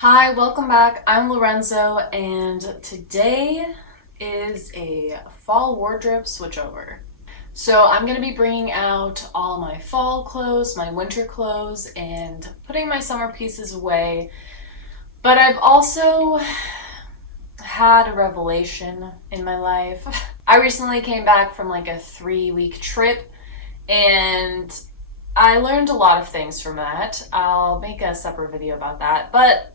Hi, welcome back. I'm Lorenzo, and today is a fall wardrobe switchover. So I'm going to be bringing out all my fall clothes, my winter clothes, and putting my summer pieces away. But I've also had a revelation in my life. I recently came back from like a 3-week trip, and I learned a lot of things from that. I'll make a separate video about that. But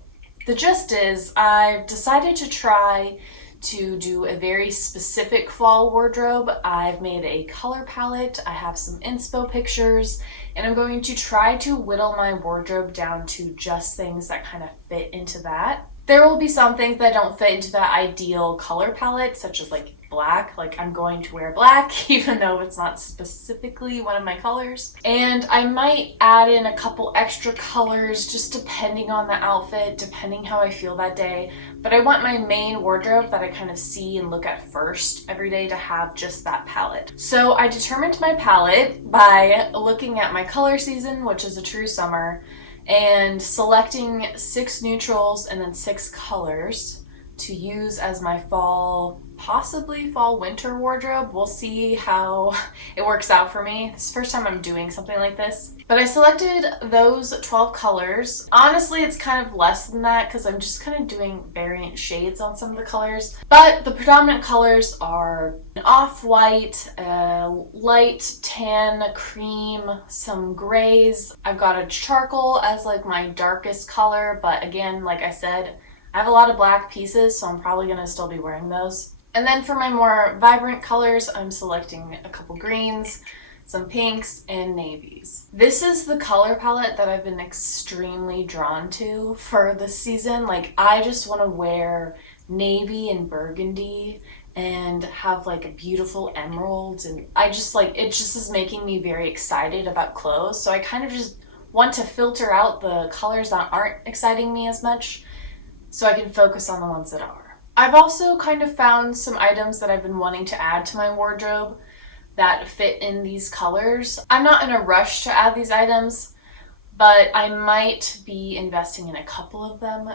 the gist is, I've decided to try to do a very specific fall wardrobe. I've made a color palette, I have some inspo pictures, and I'm going to try to whittle my wardrobe down to just things that kind of fit into that. There will be some things that don't fit into that ideal color palette, such as like black. Like, I'm going to wear black even though it's not specifically one of my colors. And I might add in a couple extra colors just depending on the outfit, depending how I feel that day. But I want my main wardrobe that I kind of see and look at first every day to have just that palette. So I determined my palette by looking at my color season, which is a true summer, and selecting 6 neutrals and then 6 colors to use as my fall, possibly fall winter wardrobe. We'll see how it works out for me. This is the first time I'm doing something like this. But I selected those 12 colors. Honestly, it's kind of less than that because I'm just kind of doing variant shades on some of the colors. But the predominant colors are an off-white, light tan, cream, some grays. I've got a charcoal as like my darkest color, but again, like I said, I have a lot of black pieces, so I'm probably going to still be wearing those. And then for my more vibrant colors, I'm selecting a couple greens, some pinks, and navies. This is the color palette that I've been extremely drawn to for this season. Like, I just want to wear navy and burgundy and have like beautiful emeralds, and I just like, it just is making me very excited about clothes. So I kind of just want to filter out the colors that aren't exciting me as much so I can focus on the ones that are. I've also kind of found some items that I've been wanting to add to my wardrobe that fit in these colors. I'm not in a rush to add these items, but I might be investing in a couple of them.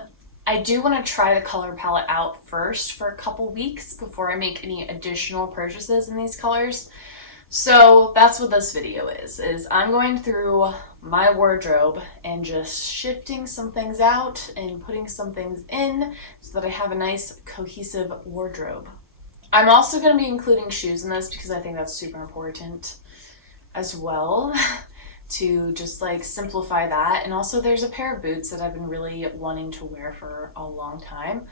I do want to try the color palette out first for a couple weeks before I make any additional purchases in these colors. So that's what this video is I'm going through my wardrobe and just shifting some things out and putting some things in so that I have a nice cohesive wardrobe. I'm also going to be including shoes in this because I think that's super important as well to just like simplify that. And also there's a pair of boots that I've been really wanting to wear for a long time,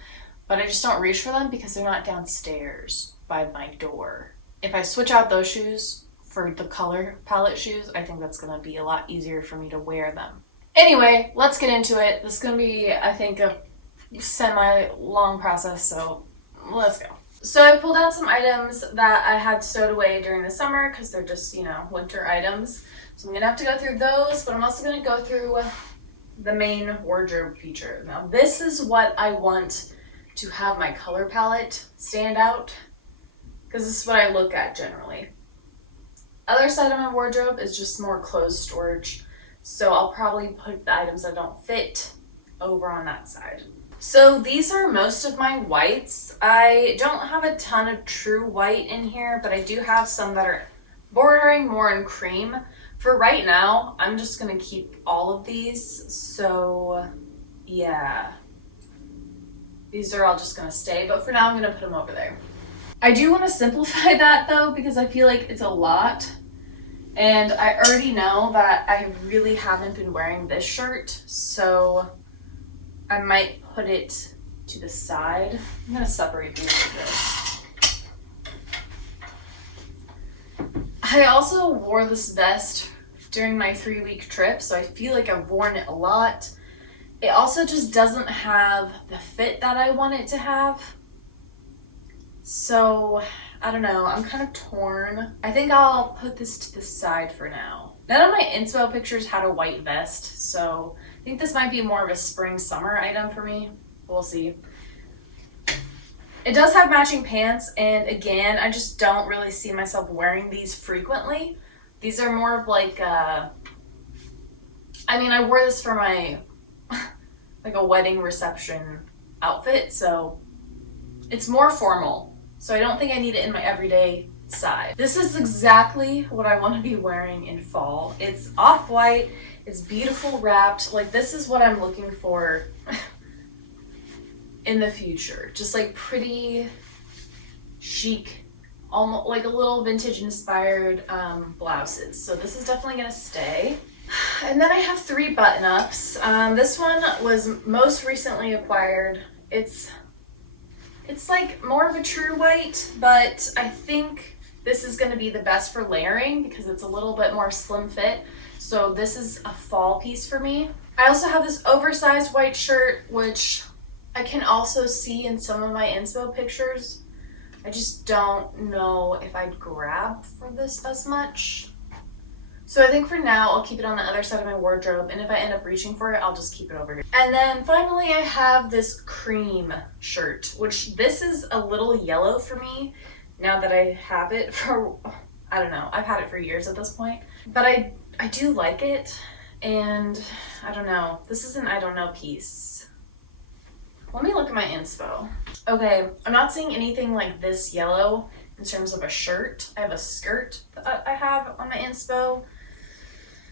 but I just don't reach for them because they're not downstairs by my door. If I switch out those shoes for the color palette shoes, I think that's going to be a lot easier for me to wear them. Anyway, let's get into it. This is going to be, I think, a semi-long process, so let's go. So I pulled out some items that I had stowed away during the summer because they're just, winter items. So I'm going to have to go through those, but I'm also going to go through the main wardrobe feature. Now, this is what I want to have my color palette stand out, because this is what I look at generally. Other side of my wardrobe is just more clothes storage, so I'll probably put the items that don't fit over on that side. So these are most of my whites. I don't have a ton of true white in here, but I do have some that are bordering more in cream. For right now, I'm just gonna keep all of these, so yeah. These are all just gonna stay, but for now I'm gonna put them over there. I do want to simplify that though, because I feel like it's a lot. And I already know that I really haven't been wearing this shirt, so I might put it to the side. I'm going to separate these like this. I also wore this vest during my 3-week trip, so I feel like I've worn it a lot. It also just doesn't have the fit that I want it to have. So, I don't know, I'm kind of torn. I think I'll put this to the side for now. None of my inspo pictures had a white vest, so I think this might be more of a spring-summer item for me. We'll see. It does have matching pants, and again, I just don't really see myself wearing these frequently. These are more of like, I wore this for my like a wedding reception outfit, so it's more formal. So I don't think I need it in my everyday side. This is exactly what I want to be wearing in fall. It's off-white, it's beautiful wrapped. Like, this is what I'm looking for in the future. Just like pretty chic, almost like a little vintage inspired blouses. So this is definitely gonna stay. And then I have 3 button-ups. This one was most recently acquired. It's like more of a true white, but I think this is gonna be the best for layering because it's a little bit more slim fit. So this is a fall piece for me. I also have this oversized white shirt, which I can also see in some of my inspo pictures. I just don't know if I'd grab for this as much. So I think for now, I'll keep it on the other side of my wardrobe, and if I end up reaching for it, I'll just keep it over here. And then finally, I have this cream shirt, which this is a little yellow for me now that I have it for, I don't know, I've had it for years at this point. But I do like it, and I don't know, this is an I don't know piece. Let me look at my inspo. Okay, I'm not seeing anything like this yellow in terms of a shirt. I have a skirt that I have on my inspo.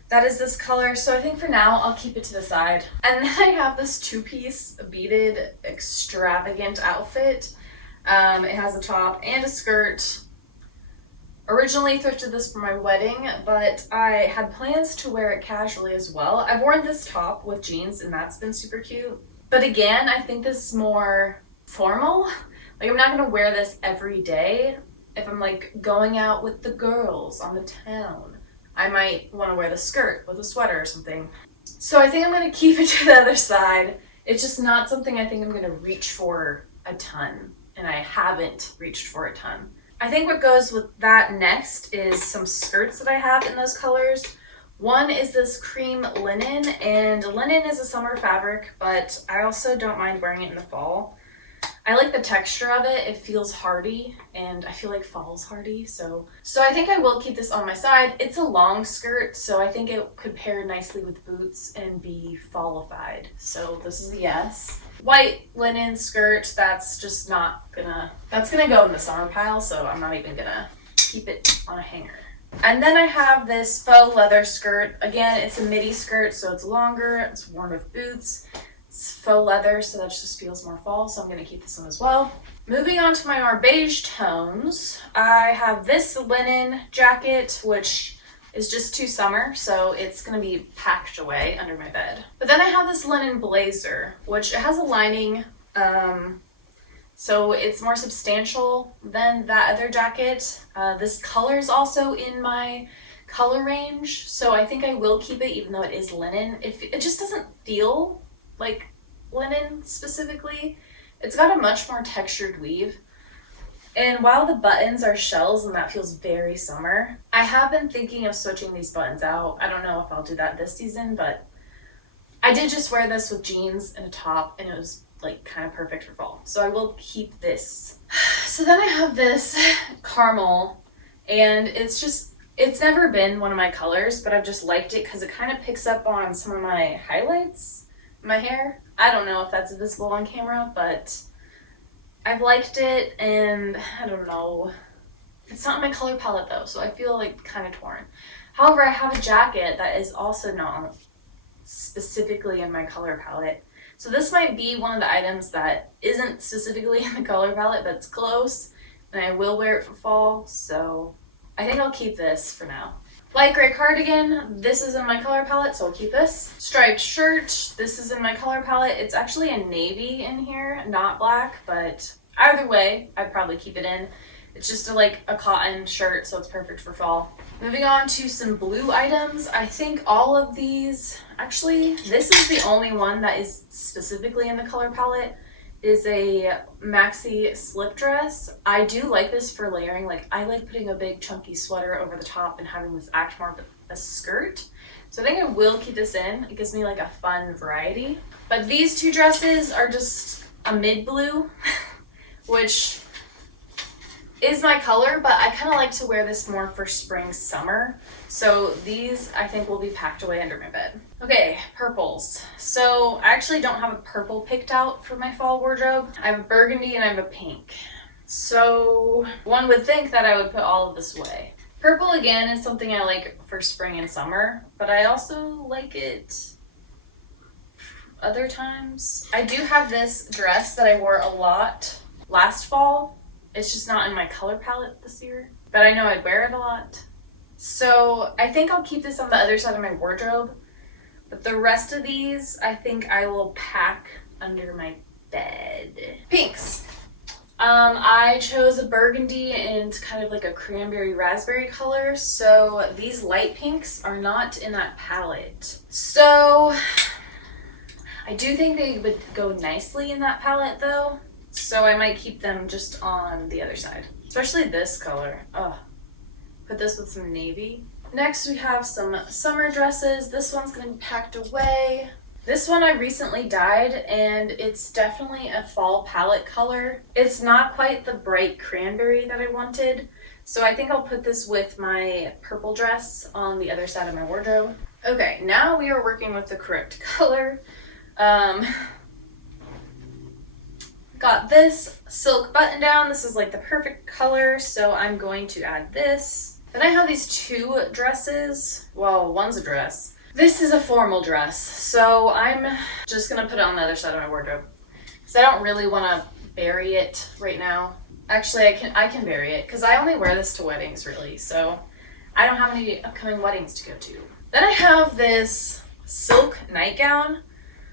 That is this color, so I think for now I'll keep it to the side. And then I have this 2-piece beaded extravagant outfit. It has a top and a skirt. Originally thrifted this for my wedding, but I had plans to wear it casually as well. I've worn this top with jeans and that's been super cute. But again, I think this is more formal. Like, I'm not gonna wear this every day. If I'm like going out with the girls on the town, I might want to wear the skirt with a sweater or something. So I think I'm going to keep it to the other side. It's just not something I think I'm going to reach for a ton, and I haven't reached for a ton. I think what goes with that next is some skirts that I have in those colors. One is this cream linen, and linen is a summer fabric, but I also don't mind wearing it in the fall. I like the texture of it. It feels hardy, and I feel like fall's hardy, so I think I will keep this on my side. It's a long skirt, so I think it could pair nicely with boots and be fallified. So this is a yes. White linen skirt, that's just not gonna, that's gonna go in the summer pile, so I'm not even gonna keep it on a hanger. And then I have this faux leather skirt. Again, it's a midi skirt, so it's longer, it's worn with boots. It's faux leather, so that just feels more fall, so I'm going to keep this one as well. Moving on to my more beige tones, I have this linen jacket, which is just too summer, so it's going to be packed away under my bed. But then I have this linen blazer, which it has a lining, so it's more substantial than that other jacket. This color is also in my color range, so I think I will keep it even though it is linen. It just doesn't feel like linen specifically. It's got a much more textured weave. And while the buttons are shells and that feels very summer, I have been thinking of switching these buttons out. I don't know if I'll do that this season, but I did just wear this with jeans and a top and it was like kind of perfect for fall. So I will keep this. So then I have this caramel, and it's never been one of my colors, but I've just liked it because it kind of picks up on some of my highlights in my hair. I don't know if that's visible on camera, but I've liked it, and I don't know. It's not my color palette though, so I feel like kind of torn. However, I have a jacket that is also not specifically in my color palette. So this might be one of the items that isn't specifically in the color palette, but it's close, and I will wear it for fall, so I think I'll keep this for now. Light gray cardigan, this is in my color palette, so I'll keep this. Striped shirt, this is in my color palette. It's actually a navy in here, not black, but either way, I'd probably keep it in. It's just like a cotton shirt, so it's perfect for fall. Moving on to some blue items. I think all of these, actually, this is the only one that is specifically in the color palette. Is a maxi slip dress. I do like this for layering. Like, I like putting a big chunky sweater over the top and having this act more of a skirt. So I think I will keep this in. It gives me like a fun variety. But these two dresses are just a mid blue, which is my color, but I kind of like to wear this more for spring, summer. So these I think will be packed away under my bed. Okay, purples. So I actually don't have a purple picked out for my fall wardrobe. I have a burgundy and I have a pink. So one would think that I would put all of this away. Purple again is something I like for spring and summer, but I also like it other times. I do have this dress that I wore a lot last fall. It's just not in my color palette this year, but I know I'd wear it a lot. So I think I'll keep this on the other side of my wardrobe. But the rest of these, I think I will pack under my bed. Pinks. I chose a burgundy and kind of like a cranberry raspberry color. So these light pinks are not in that palette. So I do think they would go nicely in that palette though. So I might keep them just on the other side. Especially this color. Oh, put this with some navy. Next we have some summer dresses. This one's gonna be packed away. This one I recently dyed and it's definitely a fall palette color. It's not quite the bright cranberry that I wanted. So I think I'll put this with my purple dress on the other side of my wardrobe. Okay, now we are working with the correct color. Got this silk button down. This is like the perfect color. So I'm going to add this. Then I have these two dresses. Well, one's a dress. This is a formal dress, so I'm just gonna put it on the other side of my wardrobe because I don't really want to bury it right now. Actually, I can bury it because I only wear this to weddings, really. So I don't have any upcoming weddings to go to. Then I have this silk nightgown,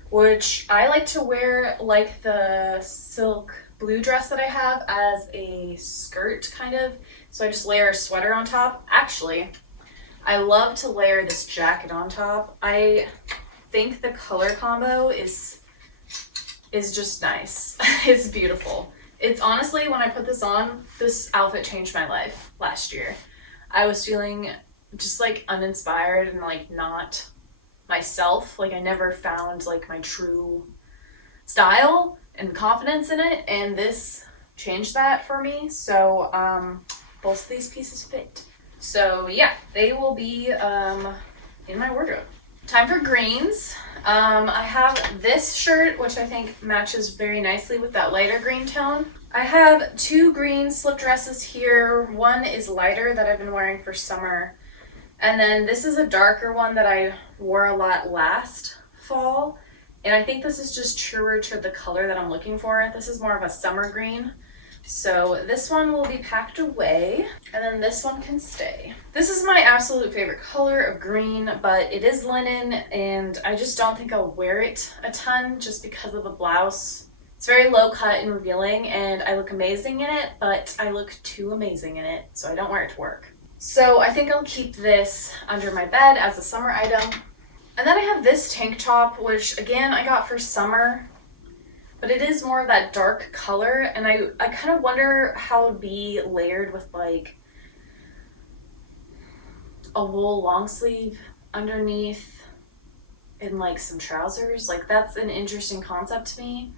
which I like to wear like the silk blue dress that I have as a skirt, kind of. So I just layer a sweater on top. Actually, I love to layer this jacket on top. I think the color combo is just nice. It's beautiful. It's honestly, when I put this on, this outfit changed my life last year. I was feeling just like uninspired and like not myself. Like I never found like my true style and confidence in it, and this changed that for me. So both of these pieces fit. So yeah, they will be in my wardrobe. Time for greens. I have this shirt, which I think matches very nicely with that lighter green tone. I have two green slip dresses here. One is lighter that I've been wearing for summer. And then this is a darker one that I wore a lot last fall. And I think this is just truer to the color that I'm looking for. This is more of a summer green. So this one will be packed away, and then this one can stay. This is my absolute favorite color of green, but it is linen, and I just don't think I'll wear it a ton just because of the blouse. It's very low cut and revealing, and I look amazing in it, but I look too amazing in it, so I don't wear it to work. So I think I'll keep this under my bed as a summer item. And then I have this tank top, which again I got for summer. But it is more of that dark color, and I kind of wonder how it would be layered with like a wool long sleeve underneath and like some trousers. Like that's an interesting concept to me.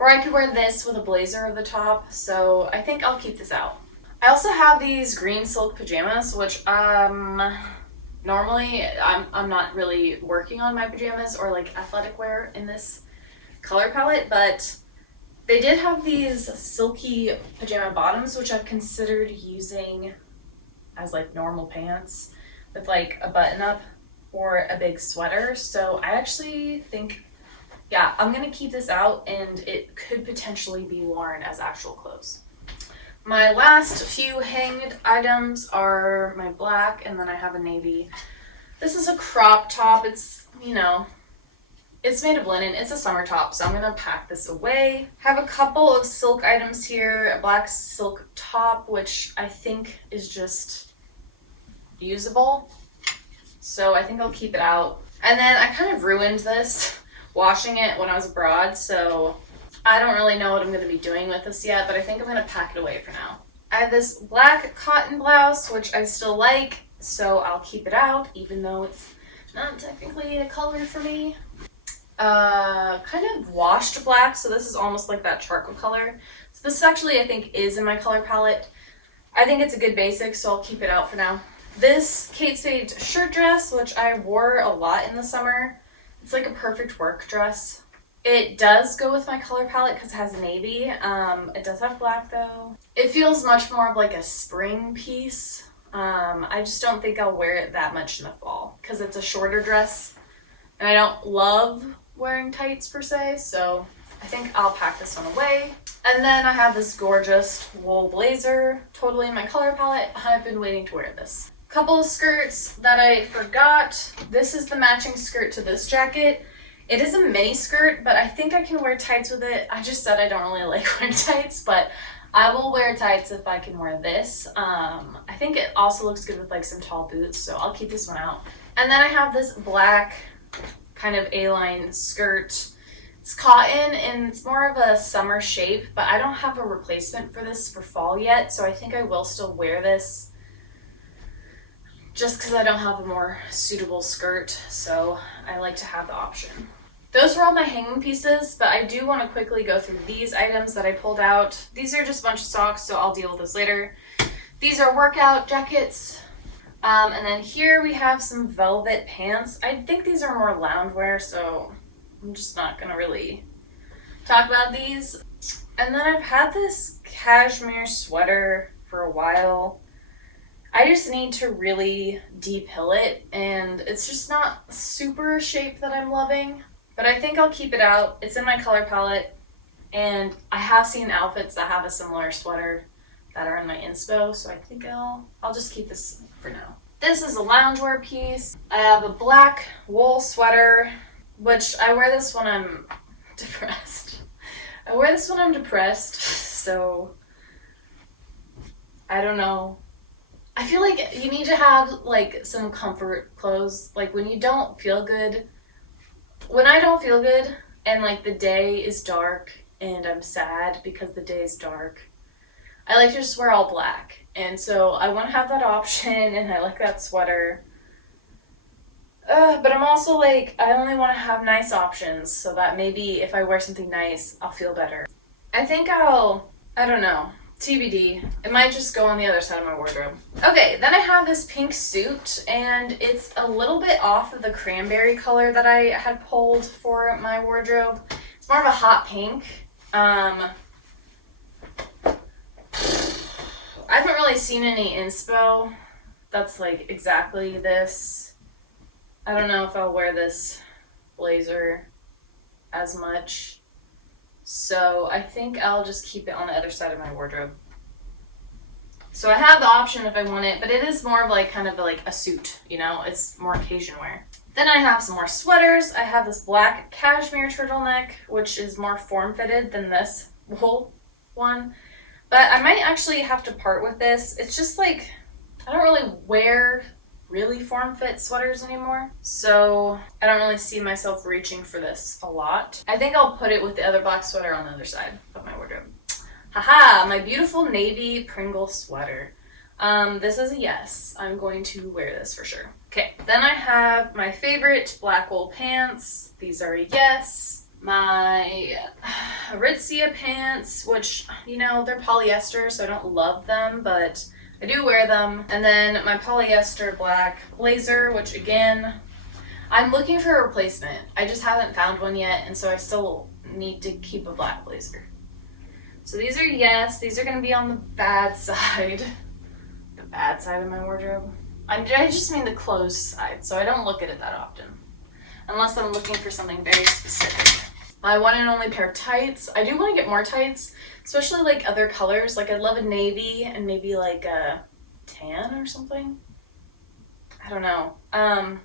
Or I could wear this with a blazer over the top, so I think I'll keep this out. I also have these green silk pajamas, which normally I'm not really working on my pajamas or like athletic wear in this color palette, but they did have these silky pajama bottoms, which I've considered using as like normal pants with like a button up or a big sweater. So I actually think, yeah, I'm gonna keep this out and it could potentially be worn as actual clothes. My last few hanged items are my black, and then I have a navy. This is a crop top. It's, you know, it's made of linen. It's a summer top, so I'm gonna pack this away. Have a couple of silk items here. A black silk top, which I think is just usable. So I think I'll keep it out. And then I kind of ruined this washing it when I was abroad, so I don't really know what I'm gonna be doing with this yet, but I think I'm gonna pack it away for now. I have this black cotton blouse, which I still like, so I'll keep it out, even though it's not technically a color for me. Kind of washed black, so this is almost like that charcoal color. So this actually I think is in my color palette. I think it's a good basic, so I'll keep it out for now. This Kate Spade shirt dress, which I wore a lot in the summer, It's like a perfect work dress. It does go with my color palette because it has navy. It does have black though. It feels much more of like a spring piece. I just don't think I'll wear it that much in the fall because it's a shorter dress and I don't love wearing tights per se, so I think I'll pack this one away. And then I have this gorgeous wool blazer, totally in my color palette. I've been waiting to wear this. Couple of skirts that I forgot. This is the matching skirt to this jacket. It is a mini skirt, but I think I can wear tights with it. I just said I don't really like wearing tights, but I will wear tights if I can wear this. I think it also looks good with like some tall boots, so I'll keep this one out. And then I have this black kind of A-line skirt. It's cotton and it's more of a summer shape, but I don't have a replacement for this for fall yet, so I think I will still wear this just because I don't have a more suitable skirt, so I like to have the option. Those were all my hanging pieces, but I do want to quickly go through these items that I pulled out. These are just a bunch of socks, so I'll deal with those later. These are workout jackets. And then here we have some velvet pants. I think these are more loungewear, so I'm just not going to really talk about these. And then I've had this cashmere sweater for a while. I just need to really de-pill it, and it's just not super a shape that I'm loving. But I think I'll keep it out. It's in my color palette, and I have seen outfits that have a similar sweater that are in my inspo, so I think I'll just keep this for now. This is a loungewear piece. I have a black wool sweater, which I wear this when I'm depressed. So I don't know. I feel like you need to have like some comfort clothes. Like when you don't feel good, when I don't feel good and like the day is dark and I'm sad because the day is dark, I like to just wear all black. And so I want to have that option and I like that sweater. But I'm also like, I only want to have nice options so that maybe if I wear something nice, I'll feel better. I think I don't know. TBD. It might just go on the other side of my wardrobe. Okay, then I have this pink suit, and it's a little bit off of the cranberry color that I had pulled for my wardrobe. It's more of a hot pink. I haven't really seen any inspo that's like exactly this. I don't know if I'll wear this blazer as much. So I think I'll just keep it on the other side of my wardrobe. So I have the option if I want it, but it is more of like kind of like a suit, you know? It's more occasion wear. Then I have some more sweaters. I have this black cashmere turtleneck, which is more form-fitted than this wool one. But I might actually have to part with this. It's just like, I don't really wear really form-fit sweaters anymore, so I don't really see myself reaching for this a lot. I think I'll put it with the other black sweater on the other side of my wardrobe. Haha, my beautiful navy Pringle sweater. This is a yes. I'm going to wear this for sure. Okay, then I have my favorite black wool pants. These are a yes. My Aritzia pants, which, you know, they're polyester, so I don't love them, but I do wear them. And then my polyester black blazer, which again, I'm looking for a replacement. I just haven't found one yet, and so I still need to keep a black blazer. So these are yes. These are going to be on the bad side. The bad side of my wardrobe. I just mean the closed side, so I don't look at it that often. Unless I'm looking for something very specific. My one and only pair of tights. I do want to get more tights, especially like other colors. Like I'd love a navy and maybe like a tan or something. I don't know. And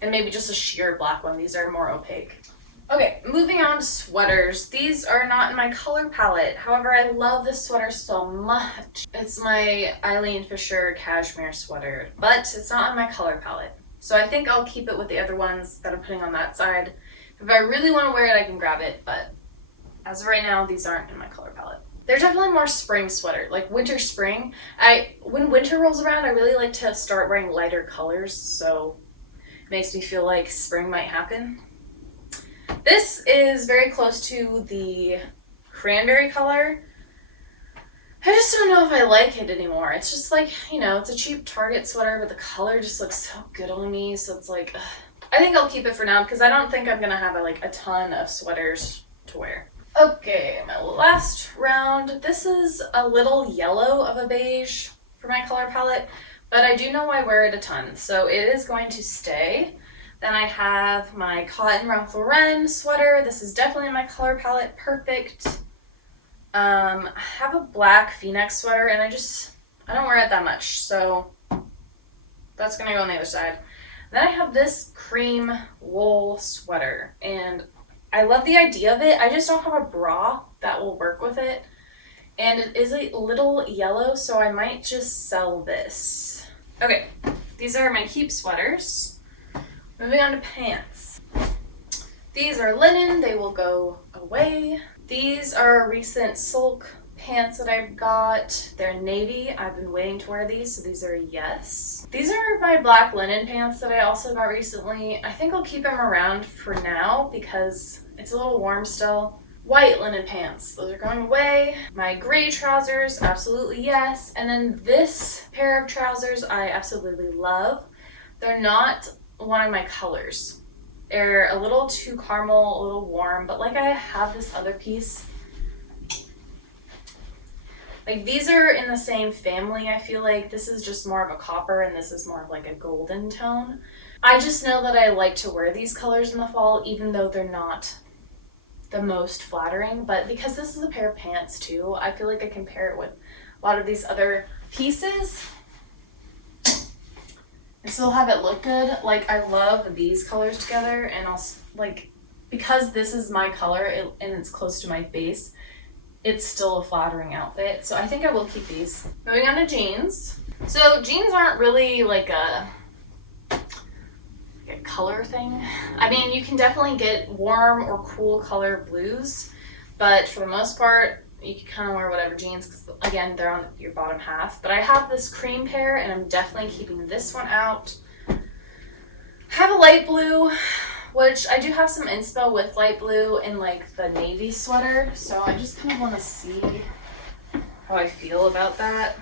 maybe just a sheer black one. These are more opaque. Okay, moving on to sweaters. These are not in my color palette. However, I love this sweater so much. It's my Eileen Fisher cashmere sweater, but it's not in my color palette. So I think I'll keep it with the other ones that I'm putting on that side. If I really want to wear it, I can grab it, but as of right now, these aren't in my color palette. They're definitely more spring sweater, like winter, spring. When winter rolls around, I really like to start wearing lighter colors, so it makes me feel like spring might happen. This is very close to the cranberry color. I just don't know if I like it anymore. It's just like, you know, it's a cheap Target sweater, but the color just looks so good on me, so it's like, ugh. I think I'll keep it for now because I don't think I'm gonna have a ton of sweaters to wear. Okay, my last round. This is a little yellow of a beige for my color palette, but I do know I wear it a ton, so it is going to stay. Then I have my cotton Ralph Lauren sweater. This is definitely in my color palette, perfect. I have a black V-neck sweater, and I don't wear it that much, so that's gonna go on the other side. Then I have this cream wool sweater, and I love the idea of it. I just don't have a bra that will work with it. And it is a little yellow, so I might just sell this. Okay, these are my keep sweaters. Moving on to pants. These are linen, they will go away. These are recent Silk pants that I've got. They're navy. I've been waiting to wear these, so these are a yes. These are my black linen pants that I also got recently. I think I'll keep them around for now because it's a little warm still. White linen pants, those are going away. My gray trousers, absolutely yes. And then this pair of trousers I absolutely love. They're not one of my colors. They're a little too caramel, a little warm, but I have this other piece. These are in the same family, I feel like. This is just more of a copper and this is more of a golden tone. I just know that I like to wear these colors in the fall, even though they're not the most flattering. But because this is a pair of pants too, I feel like I can pair it with a lot of these other pieces and still have it look good. I love these colors together, and also because this is my color and it's close to my face, it's still a flattering outfit. So I think I will keep these. Moving on to jeans. So jeans aren't really a color thing. I mean, you can definitely get warm or cool color blues, but for the most part, you can kind of wear whatever jeans because, again, they're on your bottom half. But I have this cream pair, and I'm definitely keeping this one out. I have a light blue, which I do have some inspo with light blue in the navy sweater, so I just kind of want to see how I feel about that.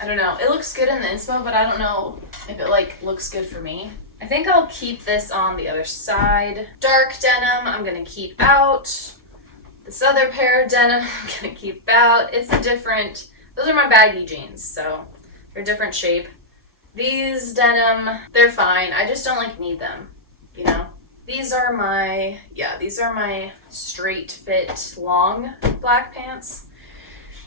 I don't know. It looks good in the inspo, but I don't know if it looks good for me. I think I'll keep this on the other side. Dark denim, I'm gonna keep out. This other pair of denim, I'm gonna keep out. It's a different, those are my baggy jeans, so they're a different shape. These denim, they're fine. I just don't need them, you know? These are my straight fit long black pants.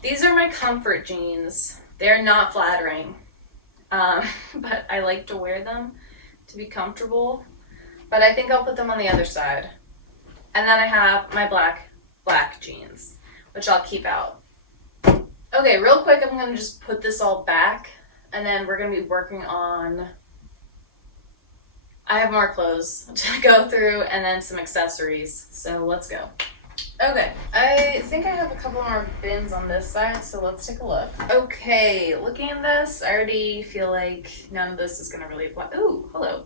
These are my comfort jeans. They're not flattering, but I like to wear them to be comfortable. But I think I'll put them on the other side. And then I have my black jeans, which I'll keep out. Okay, real quick, I'm gonna just put this all back, and then we're gonna be working on, I have more clothes to go through and then some accessories, so let's go. Okay, I think I have a couple more bins on this side, so let's take a look. Okay, looking at this, I already feel like none of this is gonna really apply. Ooh, hello.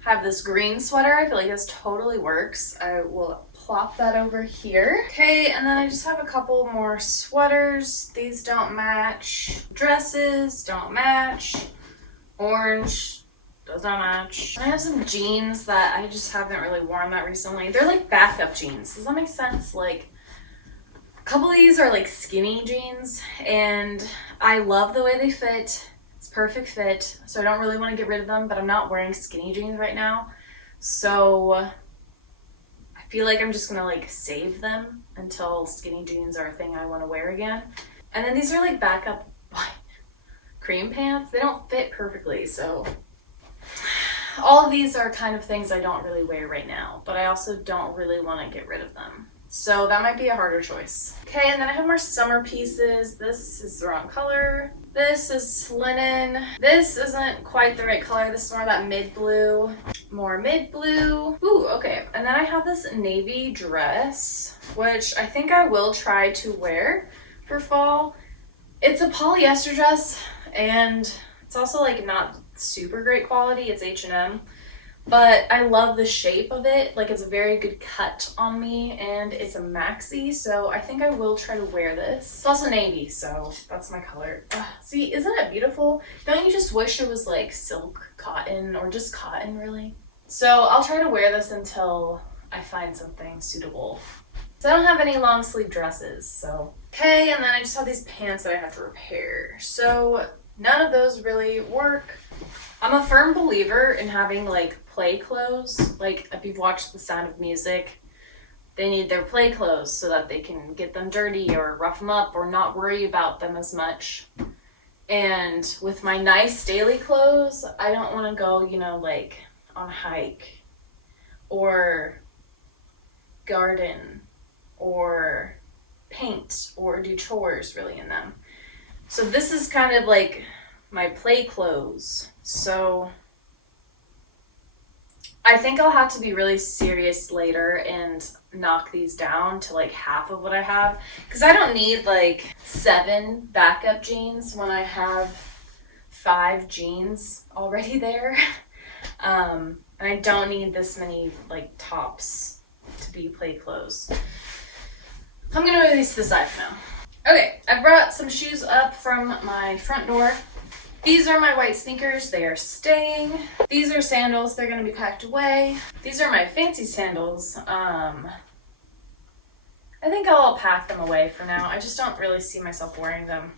Have this green sweater. I feel like this totally works. I will plop that over here. Okay, and then I just have a couple more sweaters. These don't match. Dresses don't match. Orange does not match. I have some jeans that I just haven't really worn that recently. They're backup jeans. Does that make sense? A couple of these are skinny jeans, and I love the way they fit. It's perfect fit, so I don't really want to get rid of them, but I'm not wearing skinny jeans right now. So I feel like I'm just gonna save them until skinny jeans are a thing I want to wear again. And then these are backup cream pants. They don't fit perfectly, so all of these are kind of things I don't really wear right now, but I also don't really want to get rid of them. So that might be a harder choice. Okay, and then I have more summer pieces. This is the wrong color. This is linen. This isn't quite the right color. This is more that mid blue. More mid blue. Ooh, okay. And then I have this navy dress, which I think I will try to wear for fall. It's a polyester dress, and it's also not super great quality. It's H&M, but I love the shape of it. Like, it's a very good cut on me, and it's a maxi, so I think I will try to wear this. It's also navy, so that's my color. Ugh, see, isn't it beautiful? Don't you just wish it was like silk cotton, or just cotton, really? So I'll try to wear this until I find something suitable. So I don't have any long sleeve dresses, so. Okay, and then I just have these pants that I have to repair. So none of those really work. I'm a firm believer in having like play clothes. Like, if you've watched The Sound of Music, they need their play clothes so that they can get them dirty or rough them up or not worry about them as much. And with my nice daily clothes, I don't want to go, you know, like on a hike or garden or paint or do chores really in them. So this is kind of like my play clothes. So I think I'll have to be really serious later and knock these down to like half of what I have, because I don't need like 7 backup jeans when I have 5 jeans already there. And I don't need this many like tops to be play clothes. I'm gonna move these to the side for now. Okay, I brought some shoes up from my front door. These are my white sneakers, they are staying. These are sandals, they're gonna be packed away. These are my fancy sandals. I think I'll pack them away for now. I just don't really see myself wearing them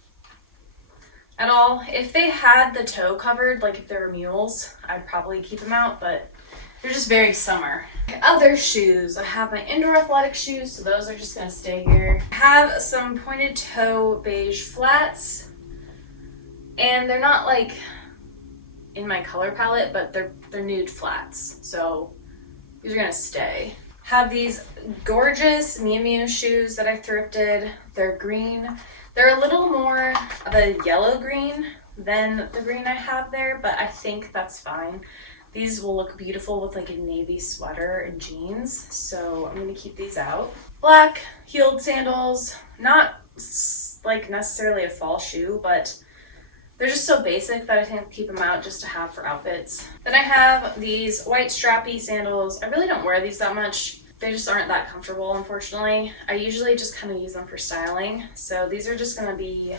at all. If they had the toe covered, like if they were mules, I'd probably keep them out, but they're just very summer. Other shoes, I have my indoor athletic shoes, so those are just gonna stay here. I have some pointed toe beige flats. And they're not like in my color palette, but they're nude flats. So these are gonna stay. Have these gorgeous Miu Miu shoes that I thrifted. They're green. They're a little more of a yellow green than the green I have there, but I think that's fine. These will look beautiful with like a navy sweater and jeans. So I'm gonna keep these out. Black heeled sandals, not like necessarily a fall shoe, but they're just so basic that I think I'll keep them out just to have for outfits. Then I have these white strappy sandals. I really don't wear these that much. They just aren't that comfortable, unfortunately. I usually just kind of use them for styling. So these are just gonna be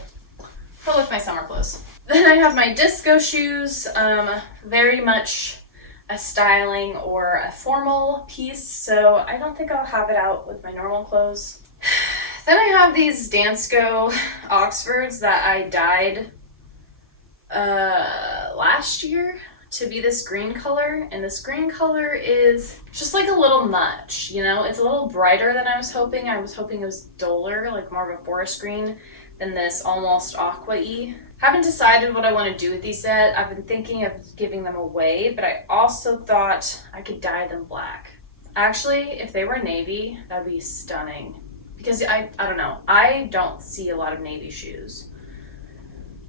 put with my summer clothes. Then I have my disco shoes, very much a styling or a formal piece. So I don't think I'll have it out with my normal clothes. Then I have these Dansko Oxfords that I dyed last year to be this green color, and this green color is just like a little much, you know? It's a little brighter than I was hoping. I was hoping it was duller, like more of a forest green than this almost aqua-y. Haven't decided what I want to do with these yet. I've been thinking of giving them away, but I also thought I could dye them black. Actually, if they were navy, that'd be stunning, because I don't know, I don't see a lot of navy shoes.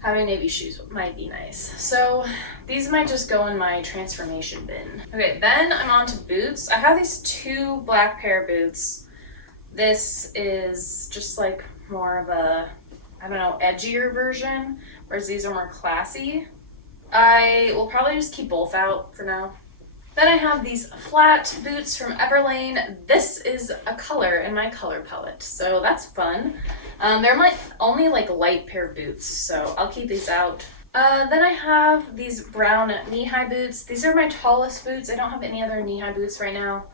Having navy shoes might be nice. So these might just go in my transformation bin. Okay, then I'm on to boots. I have these 2 black pair of boots. This is just like more of a, I don't know, edgier version, whereas these are more classy. I will probably just keep both out for now. Then I have these flat boots from Everlane. This is a color in my color palette, so that's fun. They're my only like light pair of boots, so I'll keep these out. Then I have these brown knee-high boots. These are my tallest boots. I don't have any other knee-high boots right now.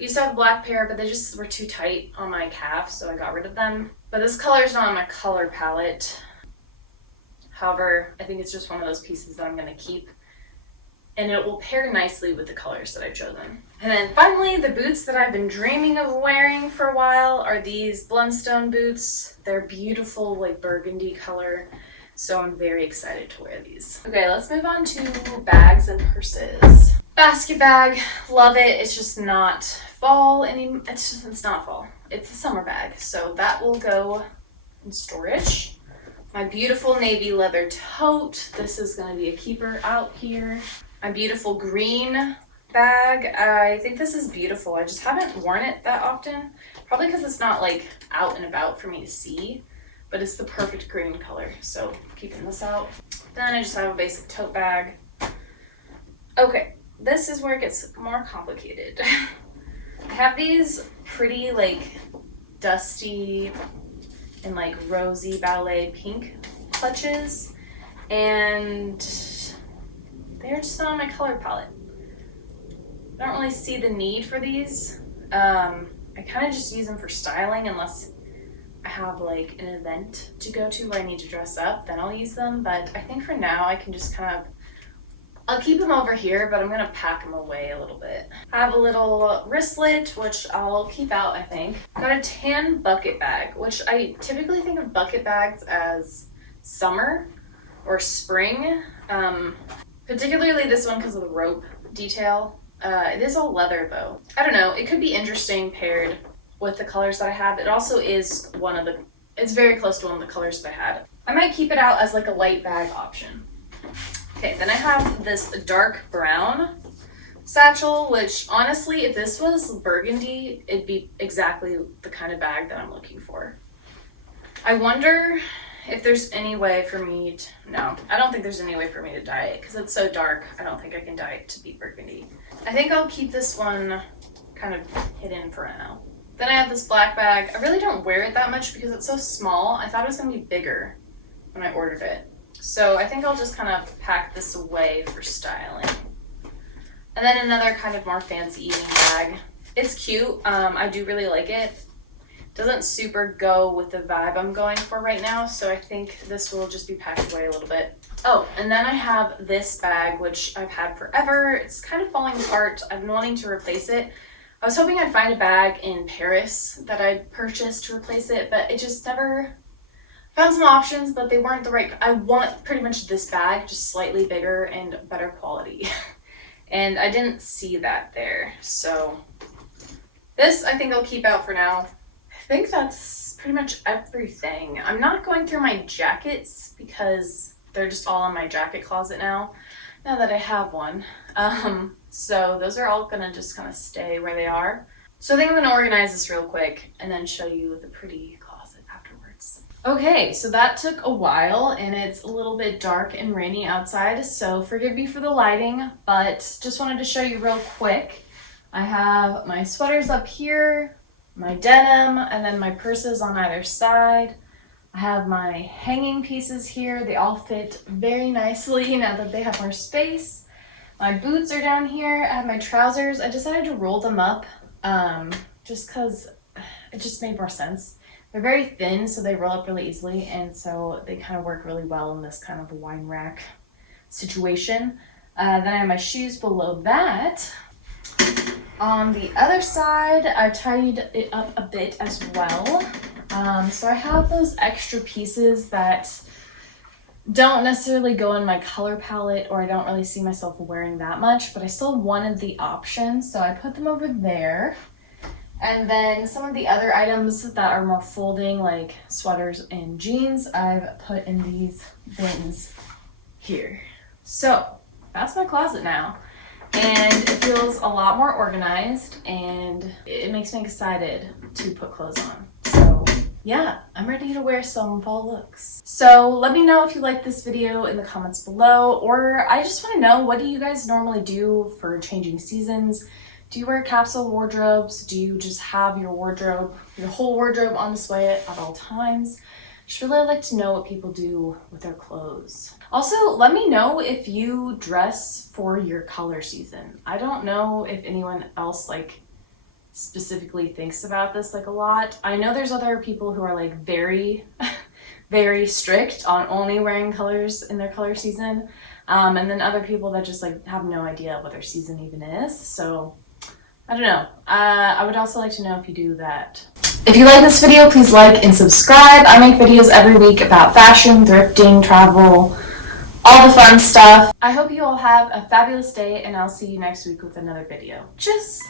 I used to have a black pair, but they just were too tight on my calf, so I got rid of them. But this color is not on my color palette. However, I think it's just one of those pieces that I'm gonna keep, and it will pair nicely with the colors that I've chosen. And then finally, the boots that I've been dreaming of wearing for a while are these Blundstone boots. They're beautiful, like burgundy color, so I'm very excited to wear these. Okay, let's move on to bags and purses. Basket bag, love it. It's just not fall anymore. It's not fall. It's a summer bag, so that will go in storage. My beautiful navy leather tote. This is gonna be a keeper out here. My beautiful green bag. I think this is beautiful. I just haven't worn it that often. Probably because it's not like out and about for me to see, but it's the perfect green color, so keeping this out. Then I just have a basic tote bag. Okay, this is where it gets more complicated. I have these pretty like dusty and like rosy ballet pink clutches, and they're just not on my color palette. I don't really see the need for these. I kind of just use them for styling unless I have like an event to go to where I need to dress up, then I'll use them. But I think for now I can just kind of, I'll keep them over here, but I'm gonna pack them away a little bit. I have a little wristlet, which I'll keep out, I think. Got a tan bucket bag, which I typically think of bucket bags as summer or spring. Particularly this one because of the rope detail. It is all leather though. I don't know, it could be interesting paired with the colors that I have. It also is it's very close to one of the colors that I had. I might keep it out as like a light bag option. Okay, then I have this dark brown satchel, which honestly, if this was burgundy, it'd be exactly the kind of bag that I'm looking for. I wonder if there's any way for me to, no, I don't think there's any way for me to dye it because it's so dark. I don't think I can dye it to be burgundy. I think I'll keep this one kind of hidden for now. Then I have this black bag. I really don't wear it that much because it's so small. I thought it was gonna be bigger when I ordered it. So I think I'll just kind of pack this away for styling. And then another kind of more fancy eating bag. It's cute. I do really like it. Doesn't super go with the vibe I'm going for right now, so I think this will just be packed away a little bit. Oh, and then I have this bag, which I've had forever. It's kind of falling apart. I've been wanting to replace it. I was hoping I'd find a bag in Paris that I'd purchase to replace it, but it just never... Found some options, but they weren't the right... I want pretty much this bag, just slightly bigger and better quality. And I didn't see that there, so... This, I think I'll keep out for now. I think that's pretty much everything. I'm not going through my jackets because they're just all in my jacket closet now that I have one. So those are all gonna just kind of stay where they are. So I think I'm gonna organize this real quick and then show you the pretty closet afterwards. Okay, so that took a while and it's a little bit dark and rainy outside, so forgive me for the lighting, but just wanted to show you real quick. I have my sweaters up here, my denim, and then my purses on either side. I have my hanging pieces here. They all fit very nicely now that they have more space. My boots are down here. I have my trousers. I decided to roll them up just because it just made more sense. They're very thin, so they roll up really easily, and so they kind of work really well in this kind of wine rack situation. Then I have my shoes below that. On the other side, I tidied it up a bit as well. So I have those extra pieces that don't necessarily go in my color palette, or I don't really see myself wearing that much, but I still wanted the option, so I put them over there. And then some of the other items that are more folding, like sweaters and jeans, I've put in these bins here. So that's my closet now. And it feels a lot more organized and it makes me excited to put clothes on. So yeah, I'm ready to wear some fall looks. So let me know if you like this video in the comments below, or I just want to know, what do you guys normally do for changing seasons? Do you wear capsule wardrobes? Do you just have your wardrobe, your whole wardrobe on display at all times? Just really like to know what people do with their clothes. Also, let me know if you dress for your color season. I don't know if anyone else like specifically thinks about this like a lot. I know there's other people who are like very, very strict on only wearing colors in their color season. And then other people that just like have no idea what their season even is. So I don't know. I would also like to know if you do that. If you like this video, please like and subscribe. I make videos every week about fashion, thrifting, travel, all the fun stuff. I hope you all have a fabulous day, and I'll see you next week with another video. Tschüss!